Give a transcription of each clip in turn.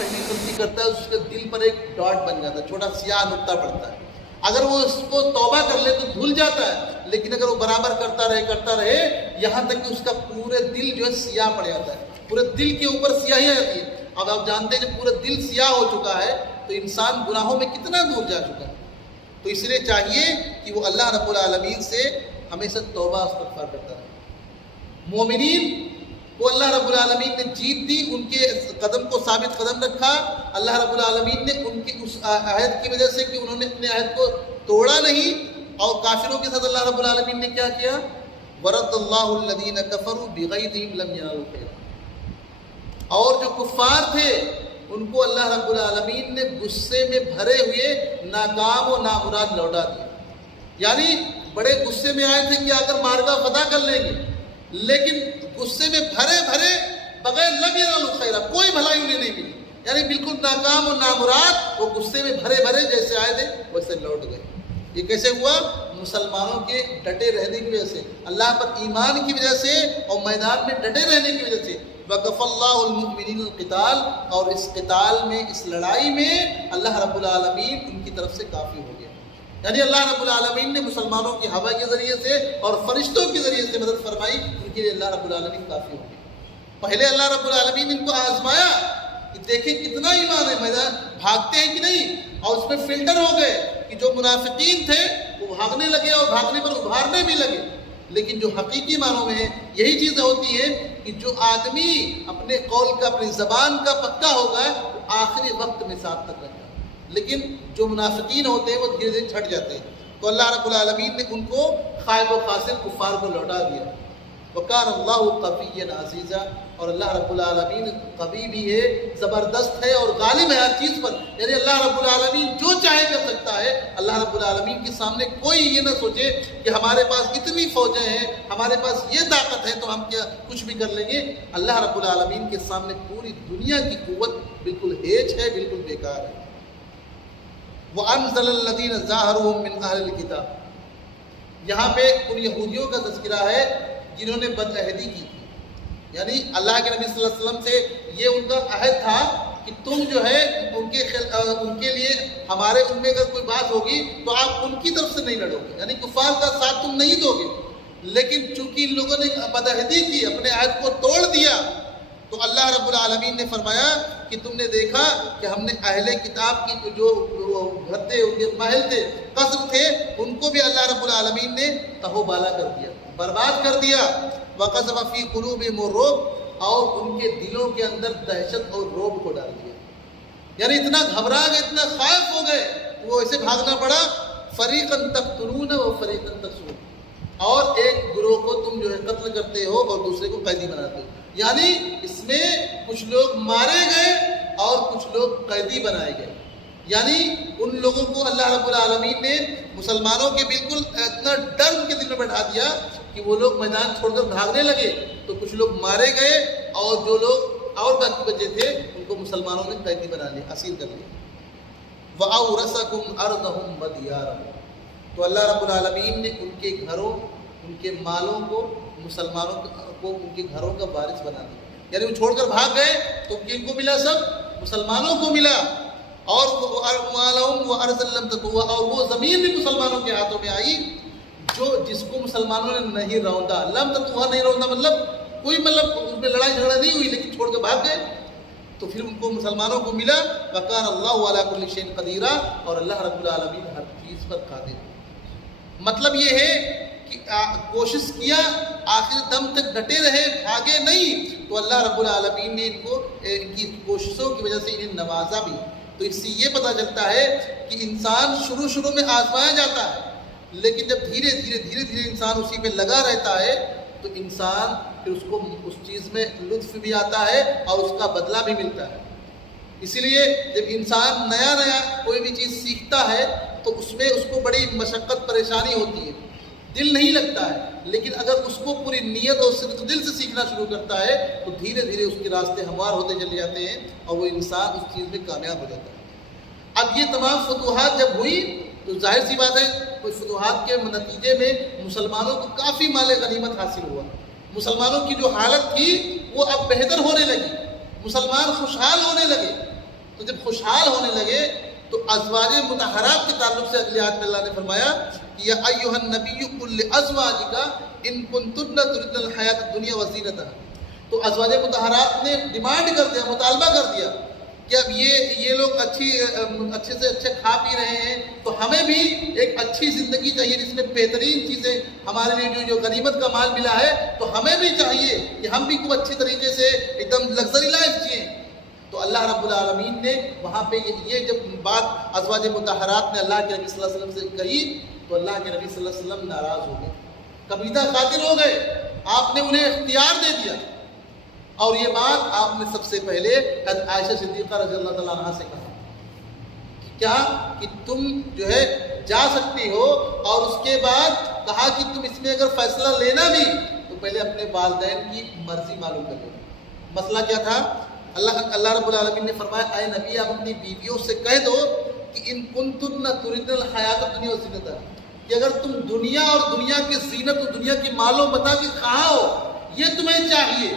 پہلی غلطی کرتا ہے اس کے دل پر ایک ڈاٹ بن جاتا ہے، چھوٹا سیاہ نقطہ پڑتا ہے. اگر وہ اس کو توبہ کر لے تو دھل جاتا ہے، لیکن اگر وہ برابر کرتا رہے یہاں تک کہ اس کا پورے دل جو ہے سیاہ پڑ جاتا ہے، پورے دل کے اوپر سیاہی آ جاتی ہے. اب آپ جانتے ہیں جب پورا دل سیاہ ہو چکا ہے تو انسان گناہوں میں کتنا دور جا چکا ہے. تو اس لیے چاہیے کہ وہ اللہ رب العالمین سے ہمیشہ توبہ استغفار کرتا ہے. مومنین کو اللہ رب العالمین نے جیت دی، ان کے قدم کو ثابت قدم رکھا. اللہ رب العالمین نے ان کی اس عہد کی وجہ سے کہ انہوں نے اپنے عہد کو توڑا نہیں، اور کافروں کے ساتھ اللہ رب العالمین نے کیا کیا؟ وَرَدَّ اللَّهُ الَّذِينَ كَفَرُوا بِغَيْظِهِمْ لَمْ يَنَالُوا خَيْرًا. اور جو کفار تھے ان کو اللہ رب العالمین نے غصے میں بھرے ہوئے ناکام و نامراد لوٹا دیا. یعنی بڑے غصے میں آئے تھے کہ اگر مارگا فتح کر لیں گے، لیکن غصے میں بھرے بغیر لم ینالوا خیرا، کوئی بھلائی انہیں نہیں ملی. یعنی بالکل ناکام و نامراد، وہ غصے میں بھرے جیسے آئے تھے ویسے لوٹ گئے. یہ کیسے ہوا؟ مسلمانوں کے ڈٹے رہنے کی وجہ سے، اللہ پر ایمان کی وجہ سے، اور میدان میں ڈٹے رہنے کی وجہ سے. وَكَفَى اللَّهُ الْمُؤْمِنِينَ الْقِتَالَ، اور اس قتال میں، اس لڑائی میں اللہ رب العالمین ان کی طرف سے کافی ہو گیا. یعنی اللہ رب العالمین نے مسلمانوں کی ہوا کے ذریعے سے اور فرشتوں کے ذریعے سے مدد فرمائی، ان کے لیے اللہ رب العالمین کافی ہو گیا. پہلے اللہ رب العالمین ان کو آزمایا کہ دیکھیں کتنا ایمان ہے، میدان بھاگتے ہیں کہ نہیں، اور اس میں فلٹر ہو گئے کہ جو منافقین تھے وہ بھاگنے لگے اور بھاگنے پر ابھارنے بھی لگے. لیکن جو حقیقی معنوں میں ہے یہی چیزیں ہوتی ہیں کہ جو آدمی اپنے قول کا، اپنی زبان کا پکا ہوگا وہ آخری وقت میں ساتھ تک رہتا ہے، لیکن جو منافقین ہوتے ہیں وہ دھیرے دھیرے چھٹ جاتے ہیں. تو اللہ رب العالمین نے ان کو خائب و خاسر کفار کو لوٹا دیا. وَكَانَ اللَّهُ قَوِيًّا عَزِيزًا، اور اللہ رب العالمین قوی بھی ہے، زبردست ہے اور غالب ہے ہر چیز پر. یعنی اللہ رب العالمین جو چاہے کر سکتا ہے. اللہ رب العالمین کے سامنے کوئی یہ نہ سوچے کہ ہمارے پاس اتنی فوجیں ہیں، ہمارے پاس یہ طاقت ہے تو ہم کیا کچھ بھی کر لیں گے. اللہ رب العالمین کے سامنے پوری دنیا کی قوت بالکل ہیچ ہے، بالکل بیکار ہے. وَأَنزَلَ الَّذِينَ ظَاهَرُهُم مِّنْ أَهْلِ الْكِتَابِ، یہاں پہ ان یہودیوں کا تذکرہ ہے جنہوں نے بد عہدی کی تھی. یعنی اللہ کے نبی صلی اللہ علیہ وسلم سے یہ ان کا عہد تھا کہ تم جو ہے ان کے لیے ہمارے ان میں اگر کوئی بات ہوگی تو آپ ان کی طرف سے نہیں لڑو گے، یعنی کفار کا ساتھ تم نہیں دو گے. لیکن چونکہ ان لوگوں نے بد عہدی کی، اپنے عہد کو توڑ دیا، تو اللہ رب العالمین نے فرمایا کہ تم نے دیکھا کہ ہم نے اہل کتاب کی جو گھر تھے، ان کے محل تھے، قصر تھے، ان کو بھی اللہ رب العالمین نے تہو بالا کر دیا، برباد کر دیا. وَقَذَفَ فِي قُلُوبِهِمُ الرُّعْبَ، اور ان کے دلوں کے اندر دہشت اور رعب کو ڈال دیا. یعنی اتنا گھبرا گئے، اتنا خائف ہو گئے، وہ ایسے بھاگنا پڑا. فَرِيقًا تَقْتُلُونَ وَفَرِيقًا تَقْتُلُونَ، اور ایک گروہ کو تم جو ہے قتل کرتے ہو اور دوسرے کو قیدی بناتے ہو. یعنی اس میں کچھ لوگ مارے گئے اور کچھ لوگ قیدی بنائے گئے. یعنی ان لوگوں کو اللہ رب العالمین نے مسلمانوں کے بالکل اتنا ڈر ان کے دل میں بٹھا دیا کہ وہ لوگ میدان چھوڑ کر بھاگنے لگے تو کچھ لوگ مارے گئے، اور جو لوگ اور باقی بچے تھے ان کو مسلمانوں نے قیدی بنا لیا، اسیر کر لیا. وَأَوْرَثَكُمْ أَرْضَهُمْ وَدِيَارَهُمْ، تو اللہ رب العالمین نے ان کے گھروں، ان کے مالوں کو مسلمانوں کو ان کے گھروں کا وارث بنا دیا. یعنی وہ چھوڑ کر بھاگ گئے تو کن کو ملا؟ سب مسلمانوں کو ملا. اور اور وہ زمین بھی مسلمانوں کے ہاتھوں میں آئی جس کو مسلمانوں نے نہیں روندا. لم تطوها نہیں روندا مطلب کوئی اس میں لڑائی جھگڑا نہیں ہوئی، لیکن چھوڑ کے بھاگ گئے تو پھر ان کو مسلمانوں کو ملا. وَكَانَ اللَّهُ عَلَىٰ كُلِّ شَيْءٍ قَدِيرًا، اور اللہ رب العالمین ہر چیز پر قادر ہے. مطلب یہ ہے کہ کوشش کیا، آخر دم تک ڈٹے رہے، بھاگے نہیں، تو اللہ رب العالمین نے ان کی کوششوں کی وجہ سے انہیں نوازا بھی. تو اس سے یہ پتہ چلتا ہے کہ انسان شروع میں آزمایا جاتا ہے، لیکن جب دھیرے دھیرے انسان اسی پہ لگا رہتا ہے تو انسان پھر اس کو اس چیز میں لطف بھی آتا ہے اور اس کا بدلہ بھی ملتا ہے. اسی لیے جب انسان نیا کوئی بھی چیز سیکھتا ہے تو اس میں اس کو بڑی مشقت پریشانی ہوتی ہے، دل نہیں لگتا ہے. لیکن اگر اس کو پوری نیت اور صرف دل سے سیکھنا شروع کرتا ہے تو دھیرے اس کے راستے ہموار ہوتے چلے جاتے ہیں اور وہ انسان اس چیز میں کامیاب ہو جاتا ہے. اب یہ تمام فتوحات جب ہوئی تو ظاہر سی بات ہے کوئی فتوحات کے نتیجے میں مسلمانوں کو کافی مال غنیمت حاصل ہوا. مسلمانوں کی جو حالت تھی وہ اب بہتر ہونے لگی، مسلمان خوشحال ہونے لگے. تو جب خوشحال ہونے لگے تو ازواج مطہرات کے تعلق سے اگلی آیت میں اللہ نے فرمایا یا ایھا النبی قل لازواجک ان کنتن تردن الحیات الدنیا وزینتها. تو ازواج مطہرات نے ڈیمانڈ کر دیا، مطالبہ کر دیا کہ اب یہ لوگ اچھے سے اچھے کھا پی رہے ہیں تو ہمیں بھی ایک اچھی زندگی چاہیے جس میں بہترین چیزیں ہمارے لیے جو غنیمت کا مال ملا ہے تو ہمیں بھی چاہیے کہ ہم بھی خوب اچھی طریقے سے ایک دم لگژری لائف جئیں. تو اللہ رب العالمین نے وہاں پہ یہ جب بات ازواج مطہرات نے اللہ کے نبی صلی اللہ علیہ وسلم سے کہی تو اللہ کے نبی صلی اللہ علیہ وسلم ناراض ہو گئے، قبیلہ قاتل ہو گئے. آپ نے انہیں اختیار دے دیا اور یہ بات آپ نے سب سے پہلے عائشہ صدیقہ رضی اللہ تعالیٰ عنہ سے کہا کیا کہ تم جو ہے جا سکتی ہو، اور اس کے بعد کہا کہ تم اس میں اگر فیصلہ لینا بھی تو پہلے اپنے والدین کی مرضی معلوم کر لو. مسئلہ کیا تھا؟ اللہ رب العالمین نے فرمایا اے نبی آپ اپنی بیویوں سے کہہ دو کہ ان کنتن تردن الحیات الدنیا وزینتها، کہ اگر تم دنیا اور دنیا کی زینت اور دنیا کی مال و متاع کی خواہاں ہو، یہ تمہیں چاہیے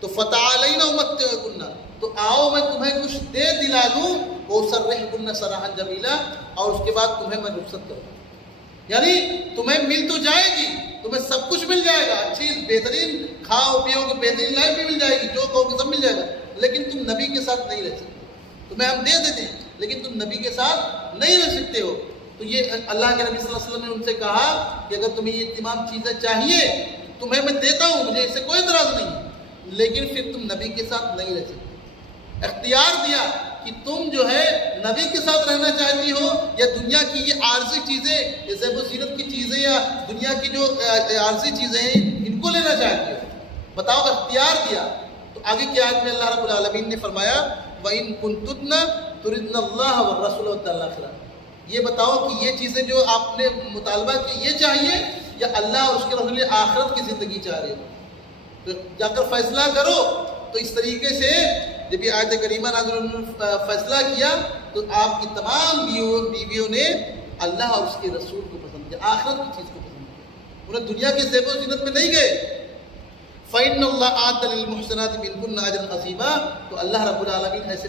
تو فتعالین امتعکن، تو آؤ میں تمہیں کچھ دے دلا دوں، واسرحکن سراحا جمیلا، اور اس کے بعد تمہیں میں رخصت کروں. یعنی تمہیں مل تو جائے گی، تمہیں سب کچھ مل جائے گا، اچھی بہترین کھاؤ پیو کی بہترین لائف بھی مل جائے گی، جو کہو گے سب مل جائے گا، لیکن تم نبی کے ساتھ نہیں رہ سکتے. تمہیں ہم دے دیتے ہیں لیکن تم نبی کے ساتھ نہیں رہ سکتے ہو. تو یہ اللہ کے نبی صلی اللہ علیہ وسلم نے ان سے کہا کہ اگر تمہیں یہ تمام چیزیں چاہیے تمہیں میں دیتا ہوں، مجھے اس سے کوئی اعتراض نہیں، لیکن پھر تم نبی کے ساتھ نہیں رہ سکتے. اختیار دیا کہ تم جو ہے نبی کے ساتھ رہنا چاہتی ہو یا دنیا کی یہ عارضی چیزیں، یہ زیب و زینت کی چیزیں یا دنیا کی جو عارضی چیزیں ہیں ان کو لینا چاہتی ہو، بتاؤ. اختیار دیا. تو آگے کی آیت میں اللہ رب العالمین نے فرمایا وَإِن كُنتُنَّ تُرِدْنَ اللَّهَ وَالرَّسُولَ وَالدَّارَ الْآخِرَةَ، یہ بتاؤ کہ یہ چیزیں جو آپ نے مطالبہ کی یہ چاہیے یا اللہ اور اس کے رسول آخرت کی زندگی چاہ رہے ہو. تو جا کر فیصلہ کرو. تو اس طریقے سے جب یہ آیت کریمہ نازل ہونے نے فیصلہ کیا تو آپ کی تمام بیویوں نے اللہ اور اس کے رسول کو پسند کیا، آخرت کی چیز کو پسند کیا، انہیں دنیا کے زیب و زینت میں نہیں گئے. فَإِنَّ اللَّهَ أَعَدَّ لِلْمُحْسَنَاتِ مِنْكُنَّ أَجْرًا عَظِيمًا. تو اللہ رب العالمین ایسے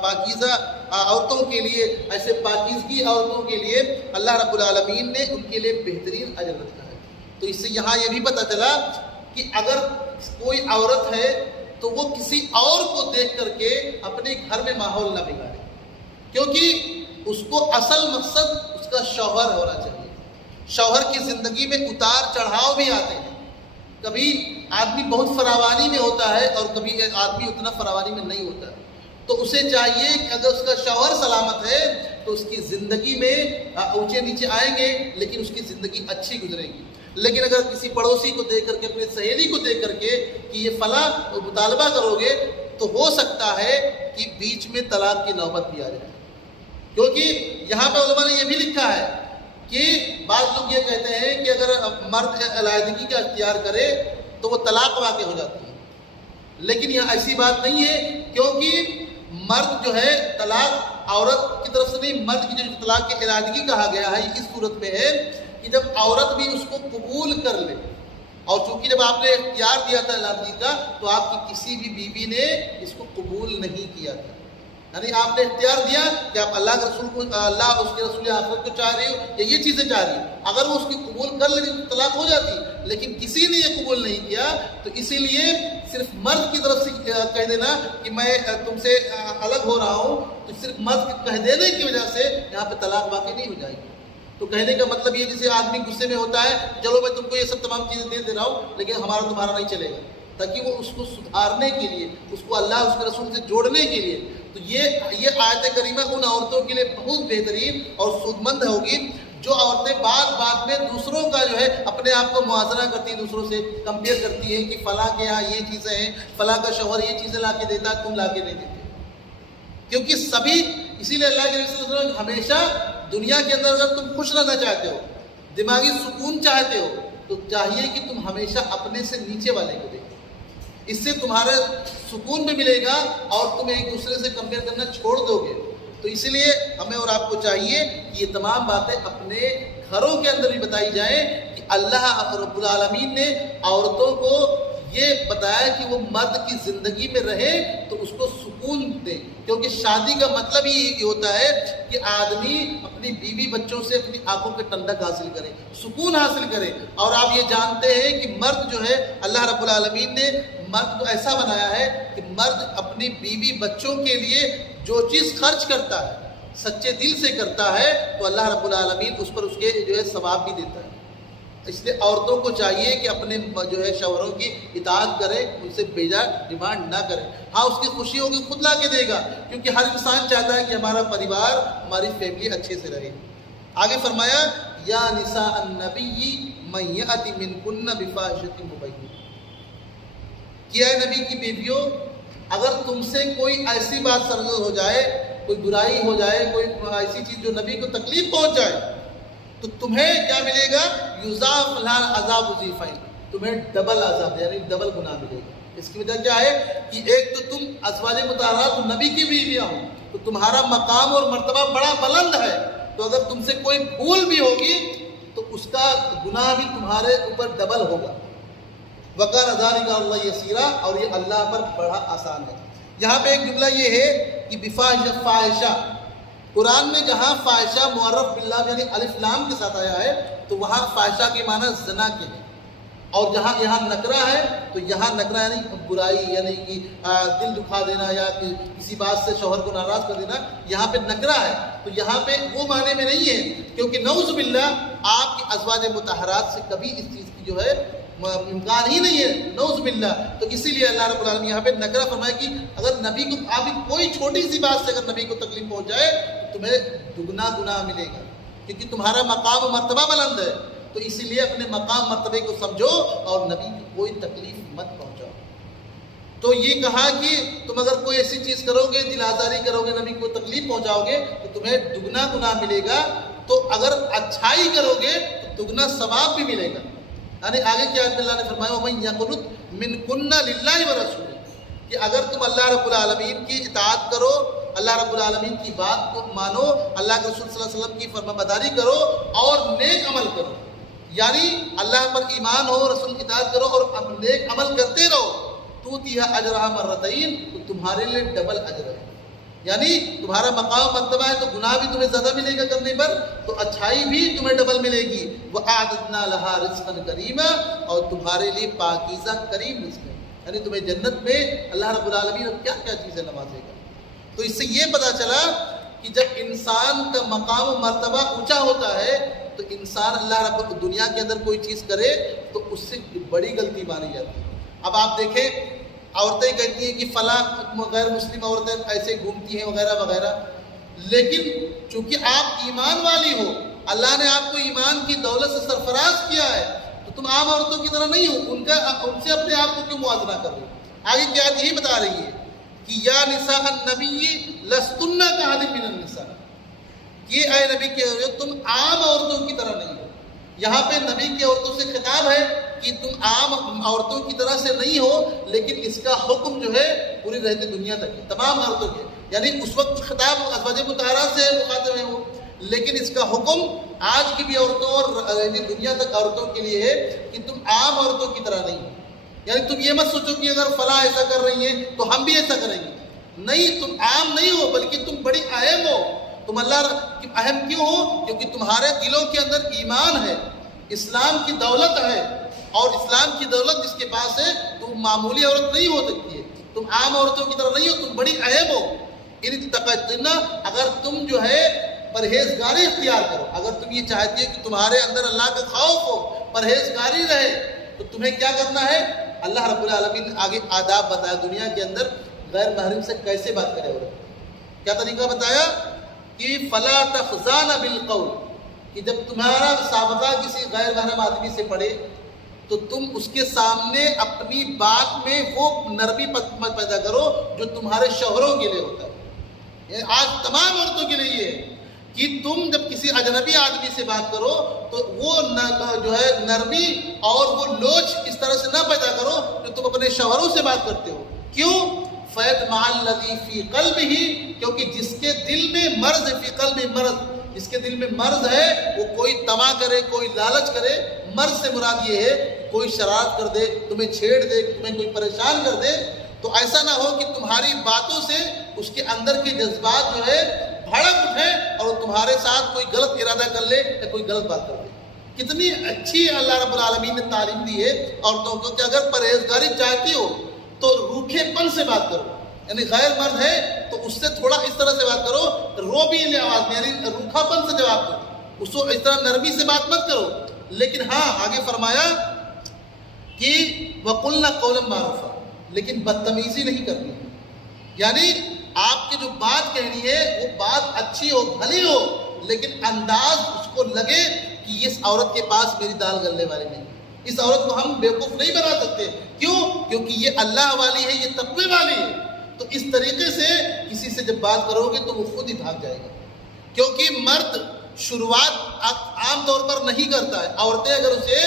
پاکیزہ عورتوں کے لیے، ایسے پاکیزگی عورتوں کے لیے اللہ رب العالمین نے ان کے لیے بہترین اجر رکھا ہے. تو اس سے یہاں یہ بھی پتہ چلا کہ اگر کوئی عورت ہے تو وہ کسی اور کو دیکھ کر کے اپنے گھر میں ماحول نہ بگاڑے، کیونکہ اس کو اصل مقصد اس کا شوہر ہونا چاہیے. شوہر کی زندگی میں اتار چڑھاؤ بھی آتے ہیں، کبھی آدمی بہت فراوانی میں ہوتا ہے اور کبھی آدمی اتنا فراوانی میں نہیں ہوتا. تو اسے چاہیے کہ اگر اس کا شوہر سلامت ہے تو اس کی زندگی میں اونچے نیچے آئیں گے لیکن اس کی زندگی اچھی گزرے گی. لیکن اگر کسی پڑوسی کو دیکھ کر کے، اپنے سہیلی کو دیکھ کر کے کہ یہ فلاں مطالبہ کرو گے تو ہو سکتا ہے کہ بیچ میں طلاق کی نوبت بھی آ جائے. کیونکہ یہاں پہ علماء نے یہ بھی لکھا ہے کہ بعض لوگ یہ کہتے ہیں کہ اگر مرد علیحدگی کا اختیار کرے تو وہ طلاق واقع ہو جاتی ہے، لیکن یہاں ایسی بات نہیں ہے، کیونکہ مرد جو ہے طلاق عورت کی طرف سے نہیں، مرد کی جو طلاق کی علیحدگی کہا گیا ہے اس صورت میں ہے کہ جب عورت بھی اس کو قبول کر لے. اور چونکہ جب آپ نے اختیار دیا تھا علیحدگی کا تو آپ کی کسی بھی بیوی نے اس کو قبول نہیں کیا تھا. یعنی آپ نے اختیار دیا کہ آپ اللہ کے رسول کو، اللہ اس کے رسول آخرت کو چاہ رہے ہو یا یہ چیزیں چاہ رہی ہو، اگر وہ اس کی قبول کر لیتی تو طلاق ہو جاتی، لیکن کسی نے یہ قبول نہیں کیا. تو اسی لیے صرف مرد کی طرف سے کہہ دینا کہ میں تم سے الگ ہو رہا ہوں، تو صرف مرد کے کہہ دینے کی وجہ سے یہاں پہ طلاق واقع نہیں ہو جائے گی. تو کہنے کا مطلب یہ جیسے آدمی غصے میں ہوتا ہے چلو میں تم کو یہ سب تمام چیزیں دے رہا ہوں لیکن ہمارا تمہارا نہیں چلے گا، تاکہ وہ اس کو سدھارنے کے لیے، اس کو اللہ اس کے رسول سے جوڑنے کے لیے. تو یہ آیت کریمہ ان عورتوں کے لیے بہت بہترین اور سود مند ہوگی جو عورتیں بات میں دوسروں کا جو ہے اپنے آپ کو موازنہ کرتی ہیں، دوسروں سے کمپیئر کرتی ہیں کہ فلاں کے یہاں یہ چیزیں ہیں، فلاں کا شوہر یہ چیزیں لا کے دیتا ہے، تم لا کے نہیں دیتے. کیونکہ سبھی، اسی لیے اللہ کے نبی صلی اللہ علیہ وسلم ہمیشہ دنیا کے اندر اگر تم خوش رہنا چاہتے ہو، دماغی سکون چاہتے ہو، تو چاہیے کہ تم ہمیشہ اپنے سے نیچے والے کو دیکھو. اس سے تمہارا سکون بھی ملے گا اور تم ایک دوسرے سے کمپیئر کرنا چھوڑ دو گے. تو اس لیے ہمیں اور آپ کو چاہیے کہ یہ تمام باتیں اپنے گھروں کے اندر بھی بتائی جائیں کہ اللہ رب العالمین نے عورتوں کو یہ بتایا کہ وہ مرد کی زندگی میں رہے تو اس کو سکون دے، کیونکہ شادی کا مطلب ہی ہوتا ہے کہ آدمی اپنی بیوی بچوں سے اپنی آنکھوں کے ٹھنڈک حاصل کرے، سکون حاصل کرے۔ اور آپ یہ جانتے ہیں کہ مرد جو ہے اللہ رب العالمین نے مرد کو ایسا بنایا ہے کہ مرد اپنی بیوی بچوں کے لیے جو چیز خرچ کرتا ہے سچے دل سے کرتا ہے تو اللہ رب العالمین اس پر اس کے جو ہے ثواب بھی دیتا ہے۔ اس لیے عورتوں کو چاہیے کہ اپنے جو ہے شوہروں کی اطاعت کرے، ان سے بیجا ڈیمانڈ نہ کرے۔ ہاں اس کی خوشی ہوگی خود لا کے دے گا، کیونکہ ہر انسان چاہتا ہے کہ ہمارا پریوار ہماری فیملی اچھے سے رہے۔ آگے فرمایا یا نساء النبی من یأتی منکن بفاحشۃ مبینہ، کہ اے نبی کی بیویوں اگر تم سے کوئی ایسی بات سرزد ہو جائے، کوئی برائی ہو جائے، کوئی ایسی چیز جو نبی کو تکلیف پہنچ جائے تو تمہیں کیا ملے گا؟ یضاعف لها العذاب ضعفین، تمہیں ڈبل عذاب یعنی ڈبل گناہ ملے گا۔ اس کی وجہ کیا ہے کہ ایک تو تم ازواج مطہرات نبی کی بیویاں ہو تو تمہارا مقام اور مرتبہ بڑا بلند ہے، تو اگر تم سے کوئی بھول بھی ہوگی تو اس کا گناہ بھی تمہارے اوپر ڈبل ہوگا۔ وَكَانَ ذَلِكَ عَلَى اللَّهِ يَسِيرًا، اور یہ اللہ پر بڑا آسان ہے۔ یہاں پہ ایک جملہ یہ ہے کہ فاحشہ، قرآن میں جہاں فاحشہ معرف باللام یعنی الف لام کے ساتھ آیا ہے تو وہاں فاحشہ کے معنی زنا کے ہیں، اور جہاں یہاں نکرہ ہے تو یہاں نکرہ یعنی برائی، یعنی کہ دل دکھا دینا یا کسی بات سے شوہر کو ناراض کر دینا، یہاں پہ نکرہ ہے۔ تو یہاں پہ وہ معنی میں نہیں ہے، کیونکہ نعوذ باللہ آپ کی ازواج مطہرات سے کبھی اس چیز کی جو ہے امکان ہی نہیں ہے، نعوذ باللہ۔ تو اسی لیے اللہ رب العالمین یہاں پہ نکرہ فرمایا کہ اگر نبی کو آپ کوئی چھوٹی سی بات سے اگر نبی کو تکلیف پہنچ جائے تو تمہیں دگنا گناہ ملے گا، کیونکہ تمہارا مقام و مرتبہ بلند ہے۔ تو اسی لیے اپنے مقام مرتبے کو سمجھو اور نبی کو کوئی تکلیف مت پہنچاؤ۔ تو یہ کہا کہ تم اگر کوئی ایسی چیز کرو گے، دل آزاری کرو گے، نبی کو تکلیف پہنچاؤ گے تو تمہیں دگنا گناہ ملے گا، تو اگر اچھائی کرو گے تو دگنا ثواب بھی ملے گا۔ یعنی آگے کیا اللہ نے فرمایا وَمَن يَقْنُتْ مِنْكُنَّ لِلَّهِ وَرَسُولِهِ، کہ اگر تم اللہ رب العالمین کی اطاعت کرو، اللہ رب العالمین کی بات کو مانو، اللہ کے رسول صلی اللہ علیہ وسلم کی فرمانبرداری کرو اور نیک عمل کرو، یعنی اللہ پر ایمان ہو، رسول کی اطاعت کرو اور نیک عمل کرتے رہو، تُؤْتِهَا أَجْرَهَا مرتين، تو تمہارے لیے ڈبل اجر ہے۔ یعنی تمہارا مقام مرتبہ ہے تو گناہ بھی تمہیں زیادہ ملے گا کرنے پر، تو اچھائی بھی تمہیں ڈبل ملے گی۔ وَأَعْتَدْنَا لَهَا رِزْقًا كَرِيمًا، اور تمہارے لیے پاکیزہ کریم رزق ہے، یعنی تمہیں جنت میں اللہ رب العالمین کیا کیا چیزیں نوازے گا۔ تو اس سے یہ پتا چلا کہ جب انسان کا مقام و مرتبہ اونچا ہوتا ہے تو انسان اللہ رب دنیا کے اندر کوئی چیز کرے تو اس سے بڑی غلطی مانی جاتی ہے۔ اب آپ دیکھیں عورتیں کہتی ہیں کہ فلاں غیر مسلم عورتیں ایسے گھومتی ہیں وغیرہ وغیرہ، لیکن چونکہ آپ ایمان والی ہو، اللہ نے آپ کو ایمان کی دولت سے سرفراز کیا ہے، تو تم عام عورتوں کی طرح نہیں ہو، ان سے اپنے آپ کو کیوں موازنہ کر رہے ہو؟ آگے کیا یہی بتا رہی ہے کہ یا نساء النبی لستن کاحد من النساء، کہ اے نبی کے تم عام عورتوں کی طرح نہیں ہو۔ یہاں پہ نبی کی عورتوں سے خطاب ہے کہ تم عام عورتوں کی طرح سے نہیں ہو، لیکن اس کا حکم جو ہے پوری رہتی دنیا تک ہے، تمام عورتوں کے، یعنی اس وقت خطاب ازواج مطہرات سے مخاطب ہے وہ، لیکن اس کا حکم آج کی بھی عورتوں اور دنیا تک عورتوں کے لیے ہے کہ تم عام عورتوں کی طرح نہیں ہو۔ یعنی تم یہ مت سوچو کہ اگر فلاں ایسا کر رہی ہیں تو ہم بھی ایسا کریں گے، نہیں، تم عام نہیں ہو بلکہ تم بڑی اہم ہو۔ تم اللہ کی اہم کیوں ہو؟ کیونکہ تمہارے دلوں کے اندر ایمان ہے، اسلام کی دولت ہے، اور اسلام کی دولت جس کے پاس ہے تم معمولی عورت نہیں ہو سکتی ہے، تم عام عورتوں کی طرح نہیں ہو، تم بڑی اہم ہو۔ ان تقیتن، اگر تم جو ہے پرہیزگاری اختیار کرو، اگر تم یہ چاہتی ہو کہ تمہارے اندر اللہ کا خوف ہو، پرہیزگاری رہے، تو تمہیں کیا کرنا ہے؟ اللہ رب العالمین نے آگے آداب بتایا دنیا کے اندر غیر محرم سے کیسے بات کرے، اور کیا طریقہ بتایا کہ فلا تخزان بالقول، کہ جب تمہارا سابقہ کسی غیر محرم آدمی سے پڑے تو تم اس کے سامنے اپنی بات میں وہ نرمی مت پیدا کرو جو تمہارے شوہروں کے لیے ہوتا ہے۔ یعنی آج تمام عورتوں کے لیے یہ ہے کہ تم جب کسی اجنبی آدمی سے بات کرو تو وہ جو ہے نرمی اور وہ لوچ اس طرح سے نہ پیدا کرو جو تم اپنے شوہروں سے بات کرتے ہو۔ کیوں؟ فَيَطْمَعَ الَّذِي فِي قَلْبِهِ، کیونکہ جس کے دل میں مرض ہے، فی قلب مرض، جس کے دل میں مرض ہے وہ کوئی طمع کرے، کوئی لالچ کرے۔ مرض سے مراد یہ ہے کوئی شرارت کر دے، تمہیں چھیڑ دے، تمہیں کوئی پریشان کر دے، تو ایسا نہ ہو کہ تمہاری باتوں سے اس کے اندر کے جذبات جو ہے بھڑک اٹھیں اور تمہارے ساتھ کوئی غلط ارادہ کر لے یا کوئی غلط بات کر دے۔ کتنی اچھی اللہ رب العالمین نے تعلیم دی ہے عورتوں کو کہ اگر پرہیزگاری چاہتی ہو تو روکھے پن سے بات کرو، یعنی غیر مرد ہے تو اس سے تھوڑا اس طرح سے بات کرو، رو بھی آواز میں، یعنی روکھا پن سے جواب دو، اس کو اس طرح نرمی سے بات مت کرو۔ لیکن ہاں آگے فرمایا کہ وَقُلْنَا قَوْلًا مَعْرُوفًا، لیکن بدتمیزی نہیں کرنی، یعنی آپ کی جو بات کہنی ہے وہ بات اچھی ہو، بھلی ہو، لیکن انداز اس کو لگے کہ اس عورت کے پاس میری دال گلنے والی نہیں، اس عورت کو ہم بیوقوف نہیں بنا سکتے، کیوں؟ کیونکہ یہ اللہ والی ہے، یہ تقوی والی ہے۔ تو اس طریقے سے کسی سے جب بات کرو گے تو وہ خود ہی بھاگ جائے گا، کیونکہ مرد شروعات عام طور پر نہیں کرتا ہے، عورتیں اگر اسے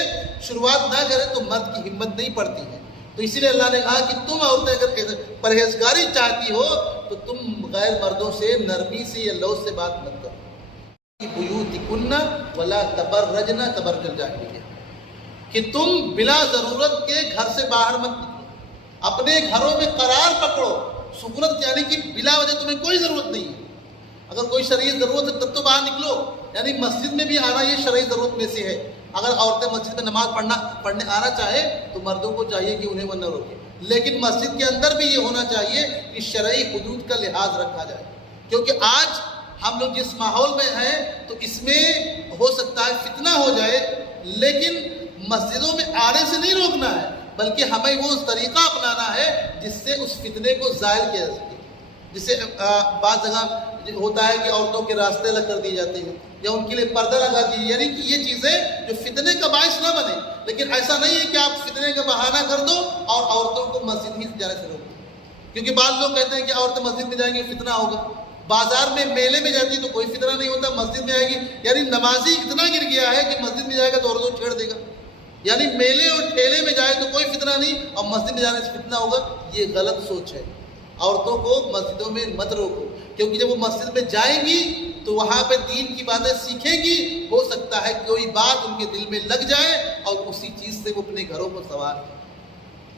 شروعات نہ کریں تو مرد کی ہمت نہیں پڑتی ہے۔ تو اسی لیے اللہ نے کہا کہ تم عورتیں اگر پرہیزگاری چاہتی ہو تو تم غیر مردوں سے نرمی سے یا لوز سے بات مت کرو۔ بیوتکن ولا تبرجن تبرج الجاہلیہ، کہ تم بلا ضرورت کے گھر سے باہر مت نکلو، اپنے گھروں میں قرار پکڑو۔ سکونت یعنی کہ بلا وجہ تمہیں کوئی ضرورت نہیں ہے، اگر کوئی شرعی ضرورت ہے تب تو باہر نکلو، یعنی مسجد میں بھی آنا یہ شرعی ضرورت میں سے ہے۔ اگر عورتیں مسجد میں نماز پڑھنے آنا چاہے تو مردوں کو چاہیے کہ انہیں وہ نہ روکے، لیکن مسجد کے اندر بھی یہ ہونا چاہیے کہ شرعی حدود کا لحاظ رکھا جائے، کیونکہ آج ہم لوگ جس ماحول میں ہیں تو اس میں ہو سکتا ہے فتنہ ہو جائے، لیکن مسجدوں میں آنے سے نہیں روکنا ہے، بلکہ ہمیں وہ طریقہ اپنانا ہے جس سے اس فتنے کو زائل کیا جا سکے۔ جسے بعض جگہ ہوتا ہے کہ عورتوں کے راستے الگ کر دیے جاتے ہیں یا ان کے لیے پردہ لگا دیے، یعنی کہ یہ چیزیں جو فتنے کا باعث نہ بنے۔ لیکن ایسا نہیں ہے کہ آپ فتنے کا بہانہ کر دو اور عورتوں کو مسجد ہی جانے سے روک دو، کیونکہ بعض لوگ کہتے ہیں کہ عورتیں مسجد میں جائیں گی فتنہ ہوگا، بازار میں میلے میں جاتی تو کوئی فتنہ نہیں ہوتا، مسجد میں آئے گی، یعنی نمازی اتنا گر گیا ہے کہ مسجد میں جائے گا تو عورتوں چھیڑ دے گا، یعنی میلے اور ٹھیلے میں جائے تو کوئی فتنہ نہیں اور مسجد میں جانے سے فتنہ ہوگا۔ یہ غلط سوچ ہے، عورتوں کو مسجدوں میں مت روکو، کیونکہ جب وہ مسجد میں جائیں گی تو وہاں پہ دین کی باتیں سیکھیں گی، ہو سکتا ہے کوئی بات ان کے دل میں لگ جائے اور اسی چیز سے وہ اپنے گھروں کو سوار کریں۔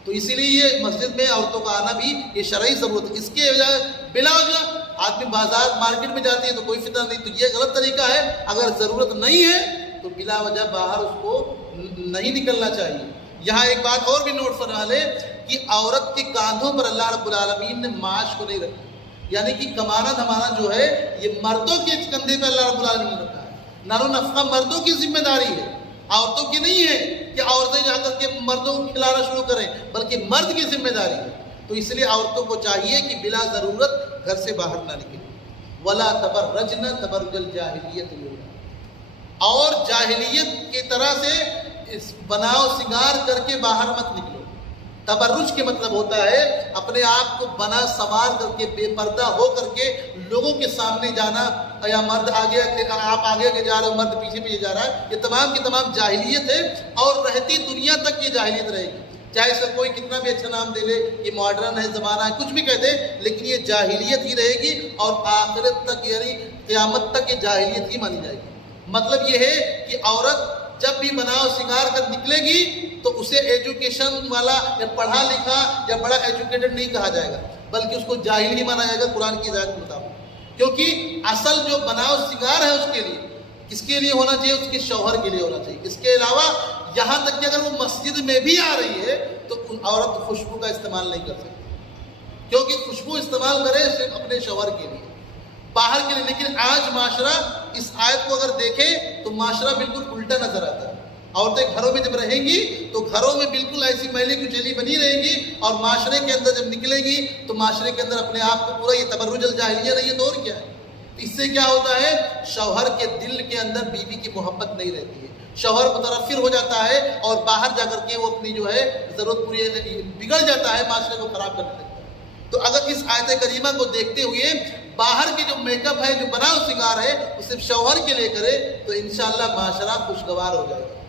تو اسی لیے یہ مسجد میں عورتوں کا آنا بھی یہ شرعی ضرورت ہے۔ اس کے وجہ بلا وجہ آدمی بازار مارکیٹ میں جاتی ہے تو کوئی فتنہ نہیں، تو یہ غلط طریقہ ہے۔ اگر ضرورت نہیں ہے تو بلا وجہ باہر اس کو نہیں نکلنا چاہیے۔ یہاں ایک بات اور بھی نوٹ فرما لے کہ عورت کے کاندھوں پر اللہ رب العالمین نے معاش کو نہیں رکھا، یعنی کہ کمانا دھمانا جو ہے یہ مردوں کے کندھے پہ اللہ رب العالمین نے رکھا ہے۔ نقل و نفقہ مردوں کی ذمہ داری ہے، عورتوں کی نہیں ہے کہ عورتیں جا کر کے مردوں کو کھلانا شروع کریں، بلکہ مرد کی ذمہ داری ہے۔ تو اس لیے عورتوں کو چاہیے کہ بلا ضرورت گھر سے باہر نہ نکلیں۔ ولا تبرجن تبرج الجاہلیت الاولی، اور جاہلیت کی طرح سے بناؤ سنگار کر کے باہر مت نکلو۔ تبرج کے مطلب ہوتا ہے اپنے آپ کو بنا سنوار کر کے بے پردہ ہو کر کے لوگوں کے سامنے جانا، یا مرد آگے آپ آگے جا رہے ہو مرد پیچھے پیچھے جا رہا ہے، یہ تمام کی تمام جاہلیت ہے اور رہتی دنیا تک یہ جاہلیت رہے گی، چاہے اس کا کوئی کتنا بھی اچھا نام دے لے، یہ ماڈرن ہے، زمانہ ہے، کچھ بھی کہہ دے، لیکن یہ جاہلیت ہی رہے گی اور آخرت تک یعنی قیامت تک یہ جاہلیت ہی مانی جائے گی۔ مطلب یہ ہے کہ عورت جب بھی بناؤ سنگار کر نکلے گی تو اسے ایجوکیشن والا یا پڑھا لکھا یا بڑا ایجوکیٹڈ نہیں کہا جائے گا، بلکہ اس کو جاہل ہی مانا جائے گا قرآن کی ہدایت کے مطابق، کیونکہ اصل جو بناؤ سنگار ہے اس کے لیے کس کے لیے ہونا چاہیے؟ اس کے شوہر کے لیے ہونا چاہیے۔ اس کے علاوہ یہاں تک کہ اگر وہ مسجد میں بھی آ رہی ہے تو عورت خوشبو کا استعمال نہیں کر سکتی، کیونکہ خوشبو استعمال کرے صرف اپنے شوہر کے لیے، باہر کے لیے۔ لیکن آج معاشرہ اس آیت کو اگر دیکھے تو معاشرہ بالکل الٹا نظر آتا ہے۔ عورتیں گھروں میں جب رہیں گی تو گھروں میں بالکل ایسی میلی کچیلی بنی رہیں گی، اور معاشرے کے اندر جب نکلے گی تو معاشرے کے اندر اپنے آپ کو پورا یہ تبرج الجاہلیہ نہیں ہے تو اور کیا ہے۔ اس سے کیا ہوتا ہے؟ شوہر کے دل کے اندر بیوی کی محبت نہیں رہتی ہے، شوہر متنفر ہو جاتا ہے اور باہر جا کر کے وہ اپنی جو ہے ضرورت پوری بگڑ جاتا ہے، معاشرے کو خراب کرنے لگتا ہے۔ تو اگر اس آیت کریمہ کو دیکھتے ہوئے باہر کے جو میک اپ ہے، جو بناؤ سنگار ہے، وہ صرف شوہر کے لیے کرے تو انشاءاللہ معاشرہ خوشگوار ہو جائے گا۔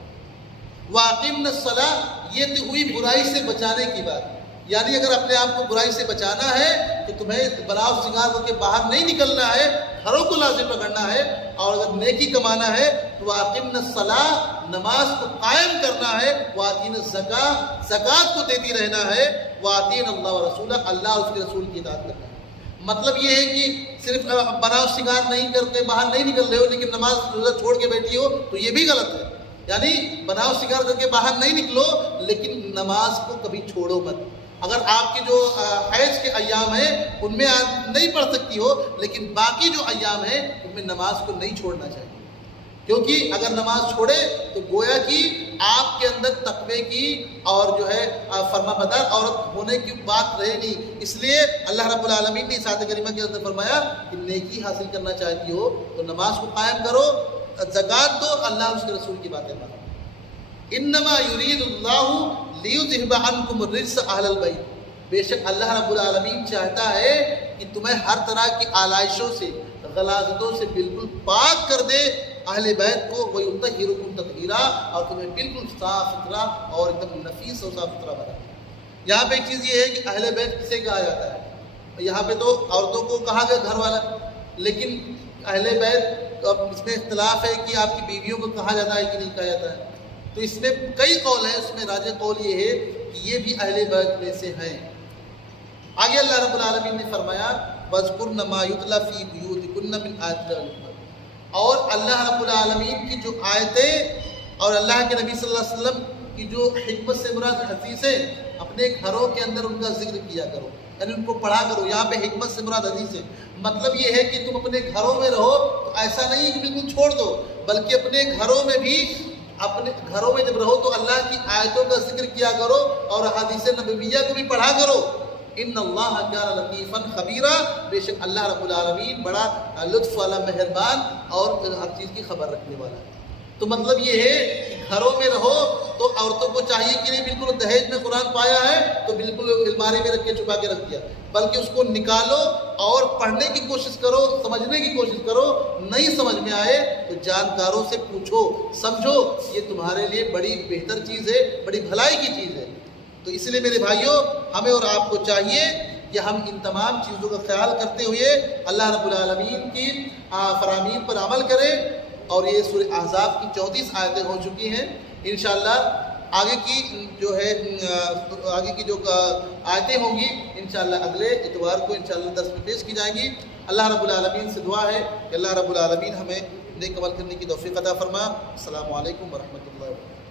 وَأَقِمْنَ الصَّلَاةَ، یہ تو ہوئی برائی سے بچانے کی بات، یعنی اگر اپنے آپ کو برائی سے بچانا ہے تو تمہیں بناؤ سنگار کر کے باہر نہیں نکلنا ہے، گھروں کو لازم پکڑنا ہے، اور اگر نیکی کمانا ہے تو وَأَقِمْنَ الصَّلَاةَ، نماز کو قائم کرنا ہے، وَآتِينَ الزَّكَاةَ زکوٰۃ کو دیتی رہنا ہے، وَآتِينَ اللَّهَ وَرَسُولَهُ اللہ اور اس کے رسول کی اطاعت کرنا ہے۔ مطلب یہ ہے کہ صرف بناؤ شکار نہیں کرتے باہر نہیں نکل رہے ہو لیکن نماز روزہ چھوڑ کے بیٹھی ہو تو یہ بھی غلط ہے۔ یعنی بناؤ شکار کر کے باہر نہیں نکلو لیکن نماز کو کبھی چھوڑو مت۔ اگر آپ کے جو حیض کے ایام ہیں ان میں آپ نہیں پڑھ سکتی ہو لیکن باقی جو ایام ہیں ان میں نماز کو نہیں چھوڑنا چاہیے، کیونکہ اگر نماز چھوڑے تو گویا کہ آپ کے اندر تقوی کی اور جو ہے فرما بردار عورت ہونے کی بات رہے نہیں۔ اس لیے اللہ رب العالمین نے اس آیت کریمہ کے اندر فرمایا کہ نیکی حاصل کرنا چاہتی ہو تو نماز کو قائم کرو، زکوٰۃ دو، اللہ اور اس کے رسول کی باتیں مانو۔ انما یرید اللہ لیذہب عنکم الرجس اہل البیت، بے شک اللہ رب العالمین چاہتا ہے کہ تمہیں ہر طرح کی آلائشوں سے غلاظتوں سے بالکل پاک کر دے اہل بیت کو، وَيُطَهِّرُكُمْ تَطْهِيرًا، اور تمہیں بالکل صاف ستھرا اور ایک دم نفیس اور صاف ستھرا بنا دے۔ یہاں پہ ایک چیز یہ ہے کہ اہل بیت کسے کہا جاتا ہے؟ یہاں پہ تو عورتوں کو کہا گیا گھر والا، لیکن اہل بیت اس میں اختلاف ہے کہ آپ کی بیویوں کو کہا جاتا ہے کہ نہیں کہا جاتا ہے۔ تو اس میں کئی قول ہیں، اس میں راجح قول یہ ہے کہ یہ بھی اہل بیت میں سے ہیں۔ آگے اللہ رب العالمین نے فرمایا وَاذْكُرْنَ مَا يُتْلَى فِي بُيُوتِكُنَّ مِنْ آيَاتِ اللَّهِ وَالْحِكْمَةِ، اور اللہ رب العالمین کی جو آیتیں اور اللہ کے نبی صلی اللہ علیہ وسلم کی جو حکمت سے مراد حدیثیں اپنے گھروں کے اندر ان کا ذکر کیا کرو، یعنی ان کو پڑھا کرو۔ یہاں پہ حکمت سے مراد حدیث ہے، مطلب یہ ہے کہ تم اپنے گھروں میں رہو تو ایسا نہیں کہ بالکل چھوڑ دو، بلکہ اپنے گھروں میں بھی اپنے گھروں میں جب رہو تو اللہ کی آیتوں کا ذکر کیا کرو اور حدیث نبویہ کو بھی پڑھا کرو۔ ان اللہ کان لطیفا خبیرا، بے شک اللہ رب العالمین بڑا لطف والا مہربان اور ہر چیز کی خبر رکھنے والا ہے۔ تو مطلب یہ ہے کہ گھروں میں رہو تو عورتوں کو چاہیے کہ نہیں بالکل دہیج میں قرآن پایا ہے تو بالکل الماری میں رکھ کے چھپا کے رکھ دیا، بلکہ اس کو نکالو اور پڑھنے کی کوشش کرو، سمجھنے کی کوشش کرو، نہیں سمجھ میں آئے تو جانکاروں سے پوچھو، سمجھو، یہ تمہارے لیے بڑی بہتر چیز ہے، بڑی بھلائی کی چیز ہے۔ تو اس لیے میرے بھائیوں ہمیں اور آپ کو چاہیے کہ ہم ان تمام چیزوں کا خیال کرتے ہوئے اللہ رب العالمین کی فرامین پر عمل کریں۔ اور یہ سورہ احزاب کی 34 آیتیں ہو چکی ہیں، انشاءاللہ آگے کی جو ہے آگے کی جو آیتیں ہوں گی انشاءاللہ اگلے اتوار کو انشاءاللہ درس میں پیش کی جائیں گی۔ اللہ رب العالمین سے دعا ہے کہ اللہ رب العالمین ہمیں نیک عمل کرنے کی توفیق عطا فرما۔ السلام علیکم ورحمۃ اللہ وبرکاتہ۔